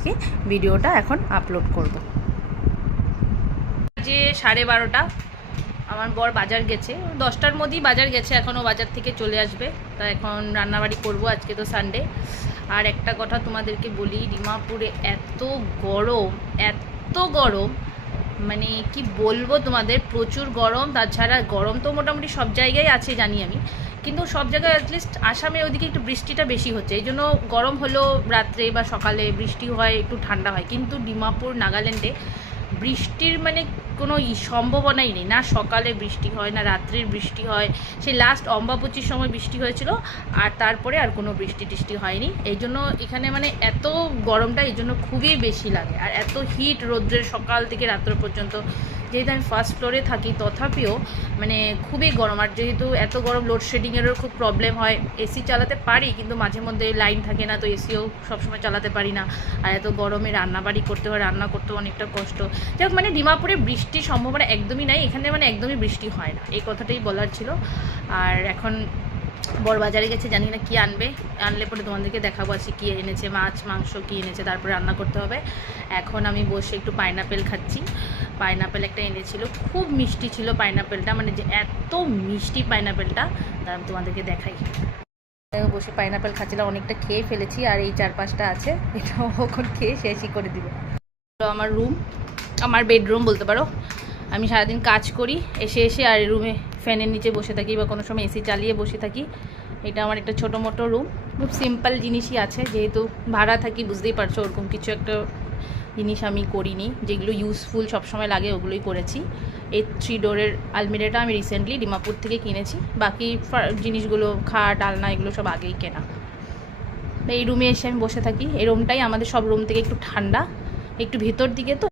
ভিডিওটা এখন আপলোড করব। যে 12:30 আমার বর বাজার গেছে, 10টার মধ্যেই বাজার গেছে, এখনও বাজার থেকে চলে আসবে। তা এখন রান্নাবাড়ি করব, আজকে তো সানডে। আর একটা কথা তোমাদেরকে বলি, ডিমাপুরে এত গরম, এত গরম, মানে কি বলবো তোমাদের, প্রচুর গরম। তাছাড়া গরম তো মোটামুটি সব জায়গায় আছে জানি আমি, কিন্তু সব জায়গায় অ্যাটলিস্ট আসামে ওইদিকে একটু বৃষ্টিটা বেশি হচ্ছে, এই জন্য গরম হলেও রাত্রে বা সকালে বৃষ্টি হয়, একটু ঠান্ডা হয়। কিন্তু ডিমাপুর নাগাল্যান্ডে বৃষ্টির মানে কোনো সম্ভাবনাই নেই, না সকালে বৃষ্টি হয় না রাত্রির বৃষ্টি হয়। সেই লাস্ট অম্বাবচীর সময় বৃষ্টি হয়েছিল, আর তারপরে আর কোনো বৃষ্টি টিষ্টি হয়নি। এই জন্য এখানে মানে এত গরমটা এই জন্য খুবই বেশি লাগে, আর এত হিট রৌদ্রের সকাল থেকে রাত্র পর্যন্ত। যেহেতু আমি ফার্স্ট ফ্লোরে থাকি, তথাপিও মানে খুবই গরম। আর যেহেতু এত গরম, লোডশেডিংয়েরও খুব প্রবলেম হয়। এসি চালাতে পারি, কিন্তু মাঝে মধ্যে লাইন থাকে না, তো এসিও সবসময় চালাতে পারি না। আর এত গরমে রান্নাবাড়ি করতে হয়, রান্না করতেও অনেকটা কষ্ট। যাই হোক, মানে ডিমাপুরে বৃষ্টির সম্ভাবনা একদমই নাই, এখানে মানে একদমই বৃষ্টি হয় না, এই কথাটাই বলার ছিল। আর এখন বড় বাজারে গেছে, জানি না কি আনবে, আনলে পরে তোমাদেরকে দেখাবো আজকে কী এনেছে, মাছ মাংস কী এনেছে, তারপরে রান্না করতে হবে। এখন আমি বসে একটু পাইনাপেল খাচ্ছি। পাইনাপেল একটা এনেছিল, খুব মিষ্টি ছিল পাইনাপেলটা, মানে যে এত মিষ্টি পাইনাপেলটা, তা আমি তোমাদেরকে দেখাই। বসে পাইনাপেল খাচ্ছিলাম, অনেকটা খেয়ে ফেলেছি, আর এই 4-5টা আছে, এটাও এখন খেয়ে শেষই করে দিবে। আমার রুম, আমার বেডরুম বলতে পারো। আমি সারাদিন কাজ করি, এসে এসে আর রুমে ফ্যানের নিচে বসে থাকি, বা কোনো সময় এসি চালিয়ে বসে থাকি। এটা আমার একটা ছোটো মোটো রুম, খুব সিম্পল জিনিসই আছে, যেহেতু ভাড়া থাকি বুঝতেই পারছো, ওরকম কিছু একটা জিনিস আমি করিনি, যেগুলো ইউজফুল সবসময় লাগে ওগুলোই করেছি। এই 3 ডোরের আলমিরাটা আমি রিসেন্টলি ডিমাপুর থেকে কিনেছি, বাকি জিনিসগুলো খাট আলনা এগুলো সব আগেই কেনা। এই রুমে এসে আমি বসে থাকি। এই রুমটাই আমাদের সব রুম থেকে একটু ঠান্ডা, একটু ভেতর দিকে তো